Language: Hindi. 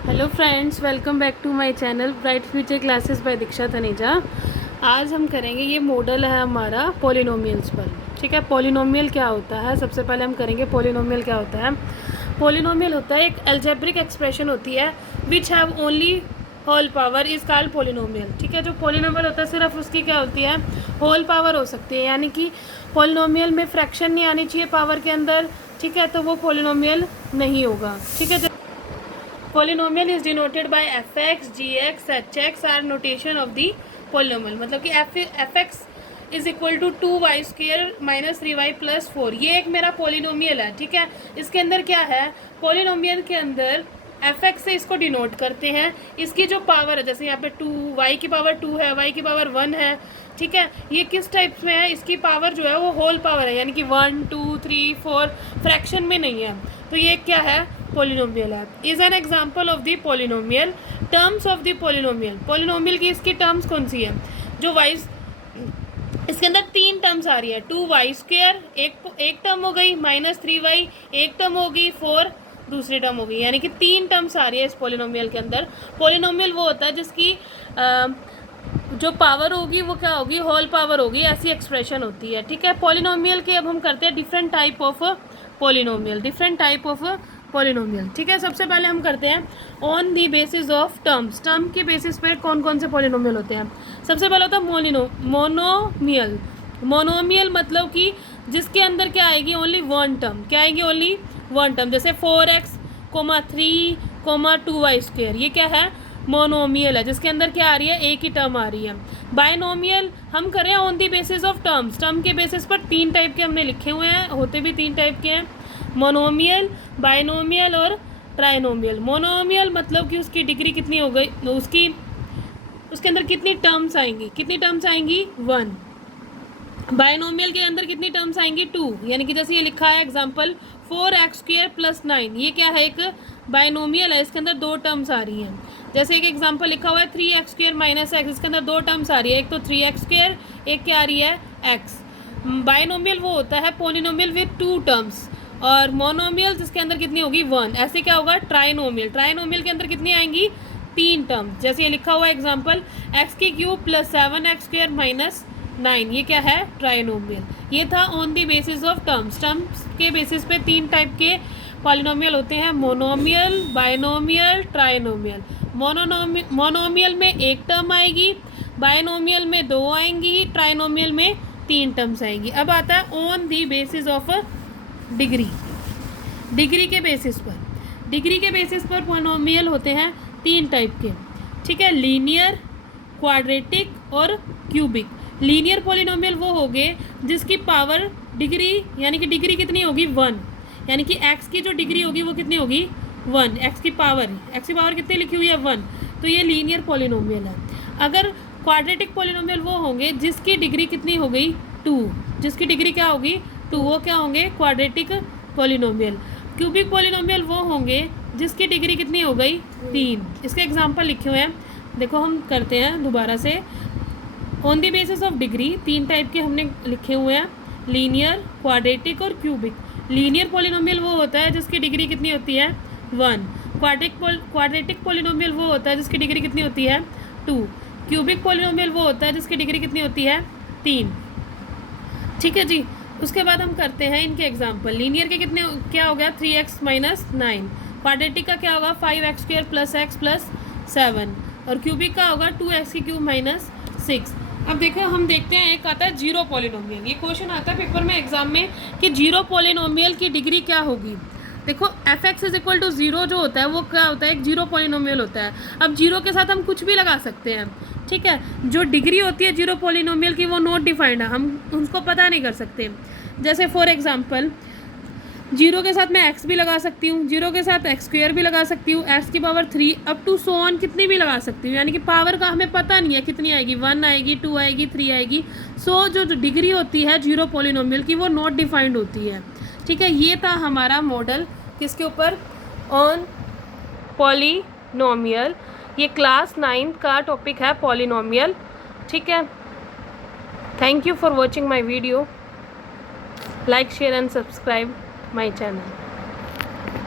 Hello friends, welcome back to my channel bright future classes by Diksha Taneja. आज हम करेंगे, ये मॉडल है हमारा पॉलिनोमियल्स पर। ठीक है, पॉलिनोमियल क्या होता है, सबसे पहले हम करेंगे पॉलिनोमियल क्या होता है। पॉलिनोमियल होता है एक अलजेब्रिक एक्सप्रेशन होती है which have only whole power is called polynomial. ठीक है, जो पॉलिनोमियल होता है सिर्फ उसकी क्या होती है, होल पावर हो सकती है, यानी कि पॉलिनोमियल में फ्रैक्शन नहीं आनी चाहिए पावर के अंदर। ठीक है, तो वो पॉलिनोमियल नहीं होगा। ठीक है, polynomial is denoted by fx, gx, hx are notation of the polynomial। मतलब कि fx is equal to 2y square minus 3y plus 4, ये एक मेरा पोलिनोमियल है। ठीक है, इसके अंदर क्या है, पोलिनोमियल के अंदर fx से इसको डिनोट करते हैं। इसकी जो पावर है, जैसे यहाँ पे 2, y की पावर 2 है, y की पावर 1 है। ठीक है, ये किस टाइप में है, इसकी पावर जो है वो होल पावर है, यानी कि 1 2 3 4 फ्रैक्शन में नहीं है। तो ये क्या है, पोलिनोमियल है। Is an example of the polynomial. Terms of the polynomial, polynomial की इसकी टर्म्स कौन सी है, जो वाइज इसके अंदर 3 टर्म्स आ रही है। 2y स्क्र एक टर्म हो गई, माइनस 3y एक टर्म होगी, 4 दूसरी टर्म होगी, यानी कि 3 टर्म्स आ रही है इस पोलिनोमियल के अंदर। पोलिनोमियल वो होता है जिसकी जो पावर होगी वो क्या होगी, होल पावर होगी, ऐसी एक्सप्रेशन होती है। ठीक है, पोलिनोमियल के अब हम करते हैं different type of polynomial, different type of polynomial. ठीक है, सबसे पहले हम करते हैं on the basis of terms. Term के बेसिस पे कौन कौन से पोलिनोमियल होते हैं। सबसे पहले होता है मोनोमियल। मोनोमियल मतलब कि जिसके अंदर क्या आएगी, ओनली वन टर्म। क्या आएगी, ओनली वन टर्म। जैसे 4x, 3, 2y स्क्र, ये क्या है, मोनोमियल है, जिसके अंदर क्या आ रही है, एक ही टर्म आ रही है। बायनोमियल हम करें on the basis of terms. Term के बेसिस पर 3 टाइप के हमने लिखे हुए हैं, होते भी 3 टाइप के हैं, मोनोमियल, बायनोमियल और ट्राइनोमियल। मोनोमियल मतलब कि उसकी डिग्री कितनी हो गई, उसके अंदर कितनी टर्म्स आएंगी, 1। बायनोमियल के अंदर कितनी टर्म्स आएंगी, 2, यानी कि जैसे ये लिखा है एग्जांपल 4x स्क्र प्लस 9, ये क्या है, एक बायनोमियल है, इसके अंदर 2 टर्म्स आ रही हैं। जैसे एक एग्जांपल लिखा हुआ है 3x स्क्र माइनस एक्स, इसके अंदर 2 टर्म्स आ रही है, एक तो 3x स्क्र, एक क्या आ रही है, x। बायनोमियल वो होता है पोलिनोमियल विद 2 टर्म्स, और मोनोमियल जिसके अंदर कितनी होगी, 1। ऐसे क्या होगा, ट्राइनोमियल। ट्राइनोमियल के अंदर कितनी आएंगी, 3 टर्म्स। जैसे ये लिखा हुआ है example x³ plus 7x square minus 9, ये क्या है, ट्राइनोमियल। ये था on the basis of terms. Terms के बेसिस पे 3 टाइप के पॉलिनोमियल होते हैं, मोनोमियल, बायनोमियल, ट्राइनोमियल। मोनोमियल में 1 टर्म आएगी, बायनोमियल में 2 आएंगी, ट्राइनोमियल में 3 टर्म्स आएंगी। अब आता है on the basis of degree. Degree के बेसिस पर, डिग्री के बेसिस पर पॉलिनोमियल होते हैं 3 टाइप के। ठीक है, लीनियर, क्वाड्रेटिक और क्यूबिक। लीनियर पॉलिनोमियल वो हो गए जिसकी पावर डिग्री, यानी कि डिग्री कितनी होगी, 1, यानी कि x की जो डिग्री होगी वो कितनी होगी, 1। x की पावर कितनी लिखी हुई है, 1, तो ये लीनियर पॉलिनोमियल है। अगर क्वाड्रेटिक पॉलिनोमियल वो होंगे जिसकी डिग्री कितनी हो गई, 2, जिसकी डिग्री क्या होगी, 2, वो क्या होंगे, क्वाड्रेटिक पॉलिनोमियल। क्यूबिक पॉलिनोमियल वो होंगे जिसकी डिग्री कितनी हो गई, 3। इसके एग्जाम्पल लिखे हुए हैं, देखो हम करते हैं दोबारा से। On the basis of degree 3 type के हमने लिखे हुए हैं, लीनियर, क्वाड्रेटिक और क्यूबिक। लीनियर पॉलिनोमियल वो होता है जिसकी डिग्री कितनी होती है, 1। क्वाड्रेटिक पॉलिनोमियल वो होता है जिसकी डिग्री कितनी होती है, 2। क्यूबिक पॉलिनोमियल वो होता है जिसकी डिग्री कितनी होती है, 3। ठीक है जी, उसके बाद हम करते हैं इनके एग्जाम्पल। लीनियर के कितने, क्या हो गया, 3x माइनस 9। क्वाड्रेटिक का क्या होगा, 5x square plus x plus 7, और क्यूबिक का होगा 2x³ माइनस 6। अब देखो हम देखते हैं, एक आता है जीरो पॉलिनोमियल। ये क्वेश्चन आता है पेपर में, एग्जाम में, कि जीरो पॉलिनोमियल की डिग्री क्या होगी। देखो fx इज इक्वल टू 0 जो होता है वो क्या होता है, एक जीरो पॉलिनोमियल होता है। अब जीरो के साथ हम कुछ भी लगा सकते हैं। ठीक है, जो डिग्री होती है जीरो पॉलिनोमियल की वो नॉट डिफाइंड है, हम उसको पता नहीं कर सकते। जैसे फॉर एग्जांपल जीरो के साथ मैं x भी लगा सकती हूँ, जीरो के साथ x स्क्वायर भी लगा सकती हूँ, x की power 3 up to so on कितनी भी लगा सकती हूँ, यानी कि पावर का हमें पता नहीं है कितनी आएगी, 1 आएगी, 2 आएगी, 3 आएगी। सो जो डिग्री होती है जीरो पॉलिनोमियल की वो नॉट डिफाइंड होती है। ठीक है, ये था हमारा मॉडल किसके ऊपर, ऑन पॉलिनोमियल। ये क्लास 9 का टॉपिक है पॉलिनोमियल। ठीक है, thank you for watching my video, like share and subscribe my channel।